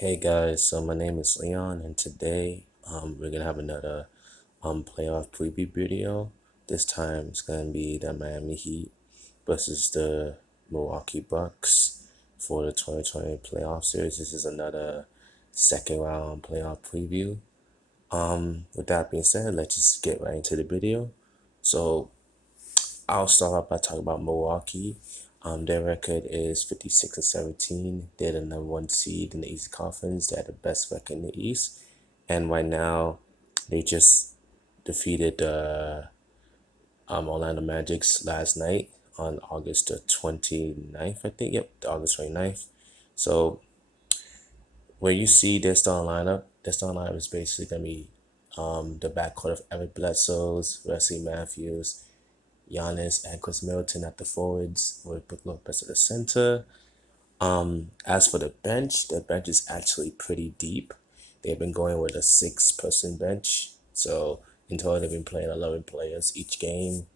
Hey guys, so my name is Leon, and today we're gonna have another playoff preview video. This time it's gonna be the Miami Heat versus the Milwaukee Bucks for the 2020 playoff series. This is another second round playoff preview. With that being said, let's just get right into the video. So I'll start off by talking about Milwaukee. Their record is 56-17. They're the number one seed in the East Conference. They had the best record in the East. And right now, they just defeated the Orlando Magics last night on August the 29th, I think. Yep, August 29th. So where you see their starting lineup is basically going to be the backcourt of Eric Bledsoe's, Wesley Matthews, Giannis, and Chris Middleton at the forwards with Brook Lopez at the center. As for the bench is actually pretty deep. They've been going with a six-person bench. So in total, they've been playing 11 players each game.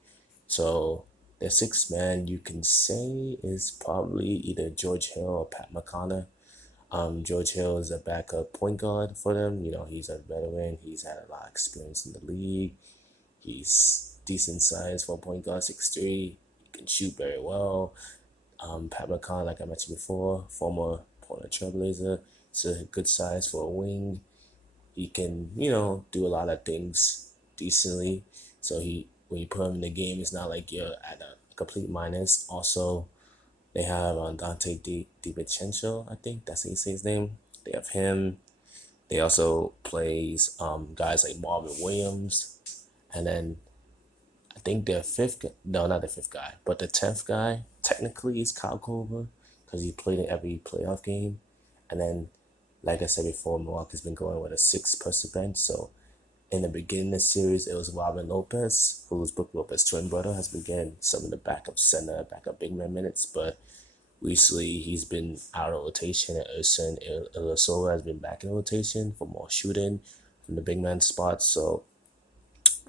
So the sixth man you can say is probably either George Hill or Pat McConnor. George Hill is a backup point guard for them. You know, he's a veteran. He's had a lot of experience in the league. He's decent size for a point guard, 6'3". He can shoot very well. Pat McConnell, like I mentioned before, former Portland Trailblazer, it's a good size for a wing. He can, do a lot of things decently. So when you put him in the game, it's not like you're at a complete minus. Also, they have Dante DiVincenzo, I think that's how you say his name. They have him. They also plays guys like Marvin Williams, and then I think their no, not the fifth guy, but the 10th guy technically is Kyle Korver because he played in every playoff game. And then, like I said before, Milwaukee's been going with a six-person bench. So in the beginning of the series, it was Robin Lopez, who's Brook Lopez's twin brother, has been getting some of the backup center, backup big man minutes. But recently, he's been out of rotation, and Urson Ilyasova has been back in rotation for more shooting from the big man spots. So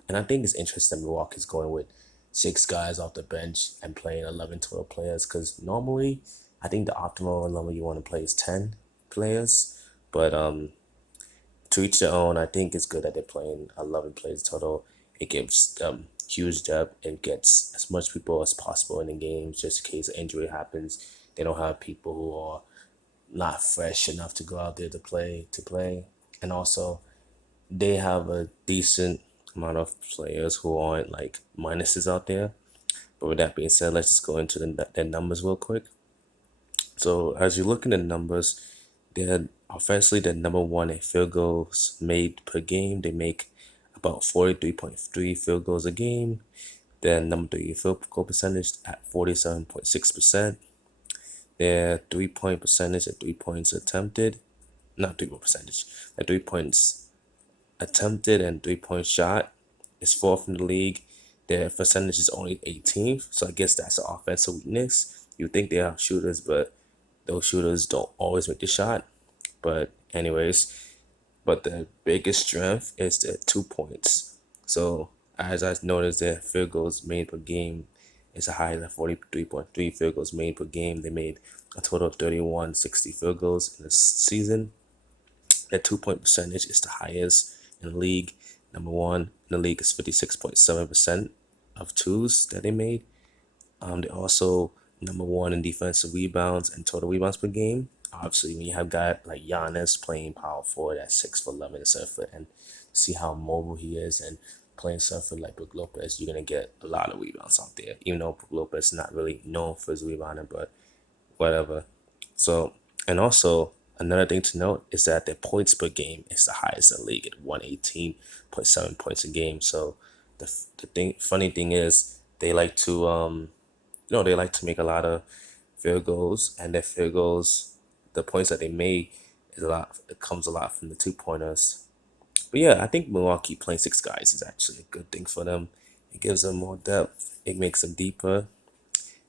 and I think it's interesting Milwaukee's going with six guys off the bench and playing 11, 12 players because normally I think the optimal number you want to play is 10 players. But to each their own, I think it's good that they're playing 11 players total. It gives them huge depth and gets as much people as possible in the games just in case an injury happens. They don't have people who are not fresh enough to go out there to play. And also they have a decent amount of players who aren't like minuses out there. But with that being said, let's just go into their numbers real quick. So as you look at the numbers, they're offensively they're number one in field goals made per game. They make about 43.3 field goals a game. They're number three in field goal percentage at 47.6%. Their 3-point percentage at 3 points attempted, not 3-point percentage, at 3 points attempted and 3-point shot is fourth in the league. Their percentage is only 18th, so I guess that's an offensive weakness. You think they are shooters, but those shooters don't always make the shot. But but the biggest strength is their 2 points. So as I noticed, their field goals made per game is a higher than 43.3 field goals made per game. They made a total of 3160 field goals in the season. Their 2-point percentage is the highest in the league. Number one in the league is 56.7% of twos that they made. They're also number one in defensive rebounds and total rebounds per game. Obviously, when you have guys like Giannis playing power forward at 6'11" and 7 foot, and see how mobile he is, and playing 7 foot like Brook Lopez, you're gonna get a lot of rebounds out there. Even though Brook Lopez is not really known for his rebounding, but whatever. So, and also another thing to note is that their points per game is the highest in the league at 118.7 points a game. So funny thing is they like to they like to make a lot of field goals, and their field goals, the points that they made is a lot. It comes a lot from the 2 pointers. But yeah, I think Milwaukee playing six guys is actually a good thing for them. It gives them more depth. It makes them deeper.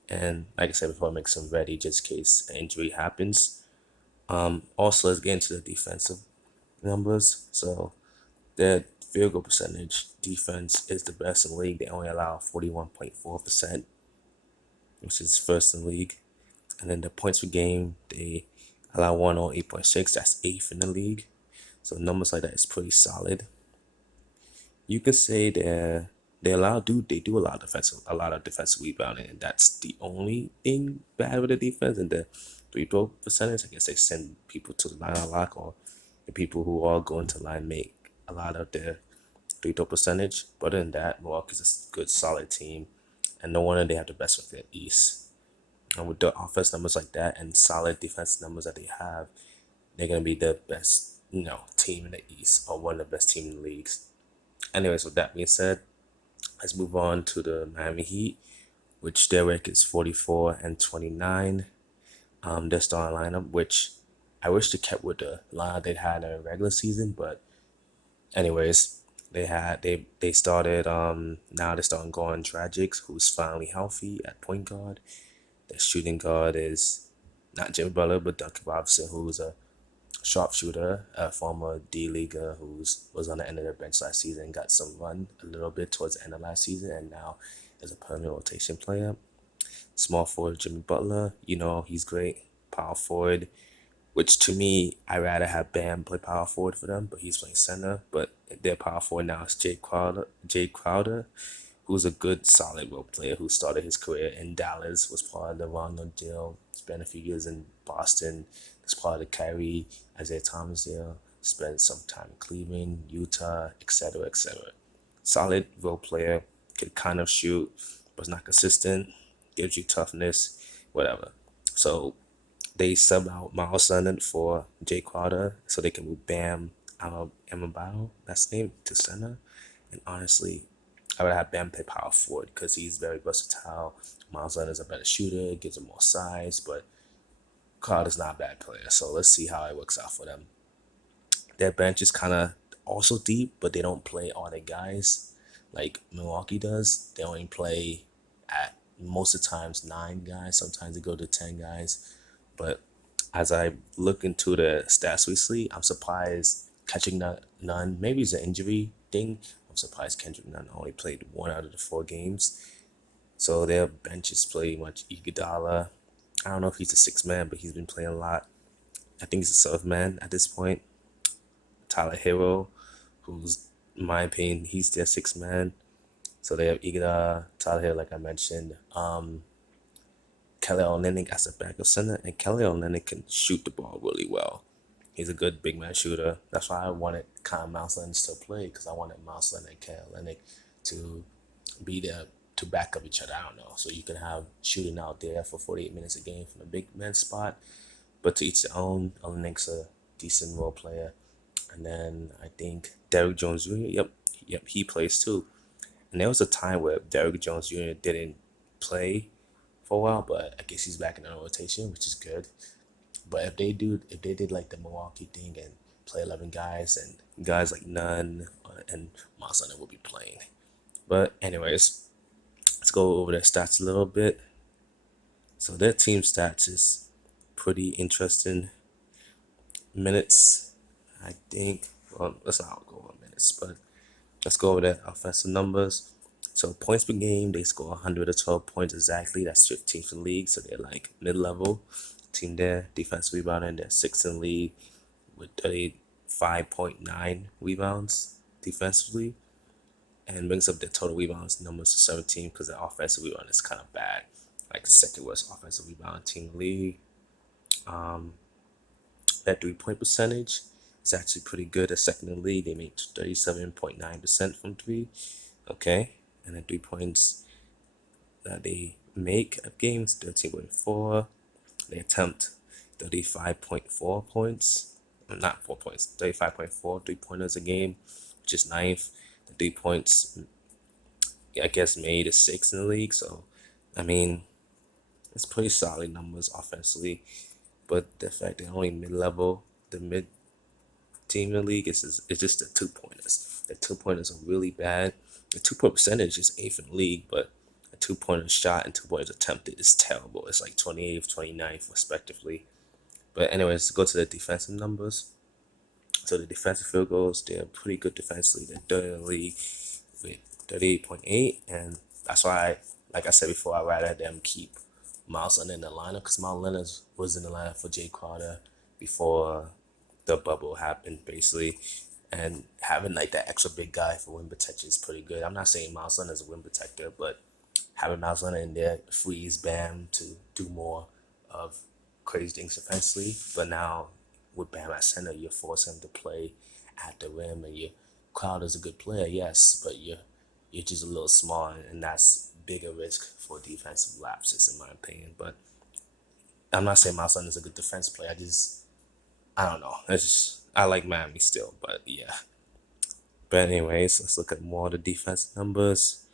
And like I said before, it makes them ready just in case an injury happens. Also, let's get into the defensive numbers. So their field goal percentage defense is the best in the league. They only allow 41.4%, which is first in the league. And then the points per game, they allow 108.6. That's eighth in the league. So numbers like that is pretty solid. You could say they do a lot of defensive rebounding, and that's the only thing bad with the defense. And the three throw percentage, I guess they send people to the line a lot, or the people who all go into line make a lot of their three throw percentage. But other than that, Milwaukee's a good solid team, and no wonder they have the best record East. And with the offense numbers like that and solid defense numbers that they have, they're gonna be the best, team in the East or one of the best team in the leagues. Anyways, with that being said, let's move on to the Miami Heat, which their record is 44-29. Their starting lineup, which I wish they kept with the lineup they had in the regular season, but anyways, they started now they're starting Goran Dragic, who's finally healthy at point guard. Their shooting guard is not Jimmy Butler, but Duncan Robinson, who's a sharpshooter, a former D leaguer who was on the end of the bench last season, got some run a little bit towards the end of last season, and now is a permanent rotation player. Small forward Jimmy Butler, he's great. Power forward, which to me, I rather have Bam play power forward for them, but he's playing center. But their power forward now is Jay Crowder, who's a good, solid role player who started his career in Dallas, was part of the Rondo deal, spent a few years in Boston, was part of the Kyrie, Isaiah Thomas deal, spent some time in Cleveland, Utah, etc., etc. Solid role player, could kind of shoot, but not consistent, gives you toughness, whatever. So they sub out Miles Leonard for Jay Crowder so they can move Bam Adebayo, that's his name, to center. And honestly, I would have Bam play power forward because he's very versatile. Miles Leonard's a better shooter, gives him more size, but Crowder's not a bad player. So let's see how it works out for them. Their bench is kind of also deep, but they don't play all the guys like Milwaukee does. They only play at most of the times 9 guys. Sometimes they go to 10 guys. But as I look into the stats recently, I'm surprised catching none. Maybe it's an injury thing. I'm surprised Kendrick Nunn only played 1 out of the 4 games. So their bench is pretty much Iguodala. I don't know if he's a 6 man, but he's been playing a lot. I think he's a 7 man at this point. Tyler Hero, who's, in my opinion, he's their 6 man. So they have Iguodala, Tyler Hero, like I mentioned. Kelly Olynyk as a backup center, and Kelly Olynyk can shoot the ball really well. He's a good big man shooter. That's why I wanted kind of Miles Leonard to play, because I wanted Miles Leonard and Kelly Olynyk to be there to back up each other. I don't know. So you can have shooting out there for 48 minutes a game from the big man spot, but to each their own. Olynyk's a decent role player. And then I think Derrick Jones Jr., yep, he plays too. And there was a time where Derrick Jones Jr. didn't play for a while, but I guess he's back in the rotation, which is good. But if they did like the Milwaukee thing and play 11 guys, and guys like Nunn and Miles Leonard will be playing. But anyways, let's go over their stats a little bit. So their team stats is pretty interesting. Minutes, I think. Well, let's not go over minutes, but let's go over their offensive numbers. So points per game, they score 112 points exactly. That's 15th in the league. So they're like mid-level team there. Defensive rebounding, they're 6th in the league with 35.9 rebounds defensively, and brings up their total rebounds numbers to 17 because their offensive rebound is kind of bad. Like the second worst offensive rebound team in the league. Their 3-point percentage is actually pretty good. At second in the league, they make 37.9% from 3. Okay. And the 3 points that they make of games, 13.4. They attempt 35.4 points. Not 4 points, 35.4 3-pointers a game, which is ninth. The 3 points, I guess, made is 6th in the league. So, I mean, it's pretty solid numbers offensively. But the fact they're only mid-level, the mid team in the league, is just the 2-pointers. The 2-pointers are really bad. The 2-point percentage is 8th in the league, but a 2-pointer shot and 2-pointers attempted is terrible. It's like 28th, 29th, respectively. But anyways, let's go to the defensive numbers. So the defensive field goals, they're pretty good defensively. They're 3rd in the league with 38.8, and that's why, like I said before, I'd rather them keep Miles Leonard in the lineup, because Miles Leonard was in the lineup for Jay Crowder before the bubble happened, basically. And having like that extra big guy for rim protection is pretty good. I'm not saying Miles Leonard is a rim protector, but having Miles Leonard in there frees Bam to do more of crazy things defensively. But now with Bam at center, you force him to play at the rim, and your Crowder's a good player, yes, but you're just a little small, and that's bigger risk for defensive lapses in my opinion. But I'm not saying Miles Leonard is a good defense player. I don't know. It's just I like Miami still, but yeah. But anyways, let's look at more of the defense numbers.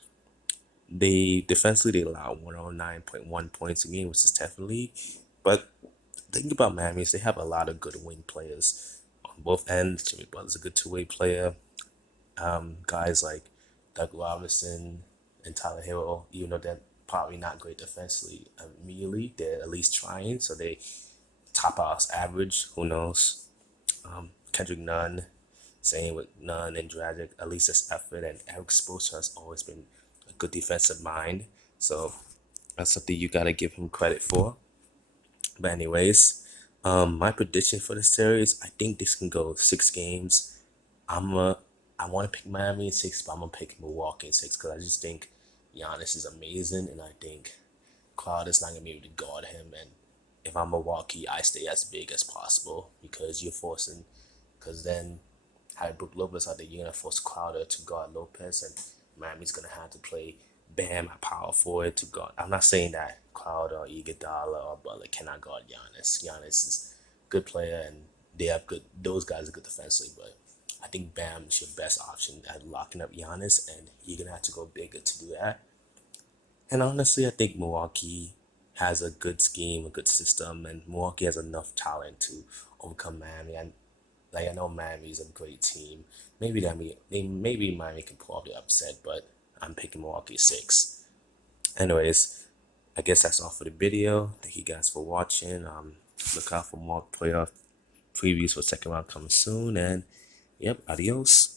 They defensively they allow 109.1 points a game, which is 10th in the league. But the thing about Miami is they have a lot of good wing players on both ends. Jimmy Butler's a good two-way player. Guys like Doug Robinson and Tyler Hero, even though they're probably not great defensively immediately, they're at least trying. So they top out average. Who knows? Kendrick Nunn, same with Nunn and Dragic. At least this effort, and Eric Spoelstra has always been a good defensive mind. So that's something you gotta give him credit for. But anyways, my prediction for the series, I think this can go 6 games. I want to pick Miami in 6, but I'm gonna pick Milwaukee in 6 because I just think Giannis is amazing, and I think Crowder's not gonna be able to guard him. And if I'm Milwaukee, I stay as big as possible because you're forcing, because then have Brook Lopez out there, you're gonna force Crowder to guard Lopez, and Miami's gonna have to play Bam at power forward to guard. I'm not saying that Crowder or Iguodala or Butler cannot guard Giannis. Giannis is a good player, and they have good. Those guys are good defensively, but I think Bam is your best option at locking up Giannis, and you're gonna have to go bigger to do that. And honestly, I think Milwaukee has a good scheme, a good system, and Milwaukee has enough talent to overcome Miami. And like I know Miami is a great team. Maybe Miami can pull off the upset, but I'm picking Milwaukee 6. Anyways, I guess that's all for the video. Thank you guys for watching. Look out for more playoff previews for second round coming soon. And yep, adios.